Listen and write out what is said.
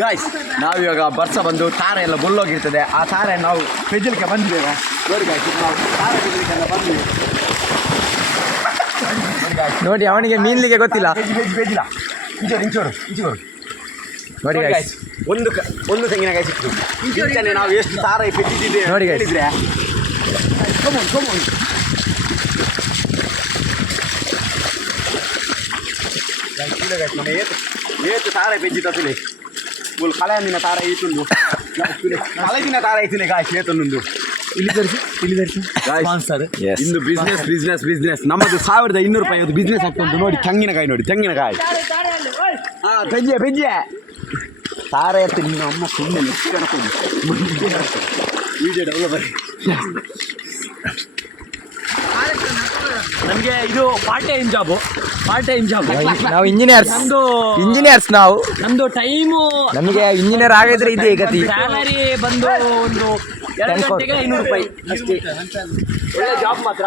Guys ನಾವಿವಾಗ ಬರ್ಸ ಬಂದು ತಾರೆ ಎಲ್ಲ ಗೊಲ್ಲೋಗಿರ್ತದೆ. ಆ ತಾರೆ ನಾವು ಪೆಜ್ಲಿಕ್ಕೆ ಬಂದಿದ್ದೇವೆ. ನೋಡಿ ಗಾಯ್ಸ್ ನಾವು ತಾರೆ ಪೆಜ್ಲಿಕ್ಕೆಲ್ಲ ಬಂದಿದ್ದೇವೆ. ನೋಡಿ ಅವನಿಗೆ ಮೀನ್ಲಿಕ್ಕೆ ಗೊತ್ತಿಲ್ಲ. ಪೆಜ್ಜಿಲ್ಲ ಇಂಚೋರು ನೋಡಿ ಗಾಯ್ಸ್ ಒಂದು ತೆಂಗಿನಕಾಯಿ ಸಿಕ್ತು. ಇಂಚನೆ ನಾವು ಎಷ್ಟು ತಾರೆ ಪೆಜ್ಜಿದ್ದೇವೆ ನೋಡಿ ಹೇಳಿದ್ರೆ ಏತು ತಾರೆ ಪೆಜ್ಜಿ ತಲೆ ಕಳೆಯಂದಿನ ತಾರೆ ಇತ್ತುಂಡು ಕಳೆದಿನ ತಾರೆ ಐತಿಲೆ ಗಾಯ್ಸ್ ಏತೊಂದು ಇಲ್ಲಿ ತರಿಸಿ ಇಂದು ಬಿಸ್ನೆಸ್ ನಮ್ಮದು 1200 ರೂಪಾಯಿ ಅದು ಬಿಸ್ನೆಸ್ ಆಗ್ತುಂಟು. ನೋಡಿ ತೆಂಗಿನಕಾಯಿ ನೋಡಿ ತೆಂಗಿನಕಾಯಿ ಬೆಜ್ಜೆ ತಾರೆ ಅಂತ ನಿಮ್ಮ ಅಮ್ಮ ಸುಮ್ಮನೆ ನೆಚ್ಚಿ ಕಣಕೊಂಡು ವಿಡಿಯೋ ಡೆವಲಪ್ ಆಗಿ ನನಗೆ ಇದು ಪಾರ್ಟ್ ಟೈಮ್ ಜಾಬ್ ನಾವು ಇಂಜಿನಿಯರ್ಸ್ ನಾವು ನಮ್ದು ಟೈಮು ನಮಗೆ ಇಂಜಿನಿಯರ್ ಆಗಿದ್ರೆ ಇದೆ ಗತಿ. ಸ್ಯಾಲರಿ ಬಂದು ಒಂದು 2 ಗಂಟೆಗೆ 500 ರೂಪಾಯಿ ಅಷ್ಟೇ. ಒಳ್ಳೆ ಜಾಬ್ ಮಾತ್ರ.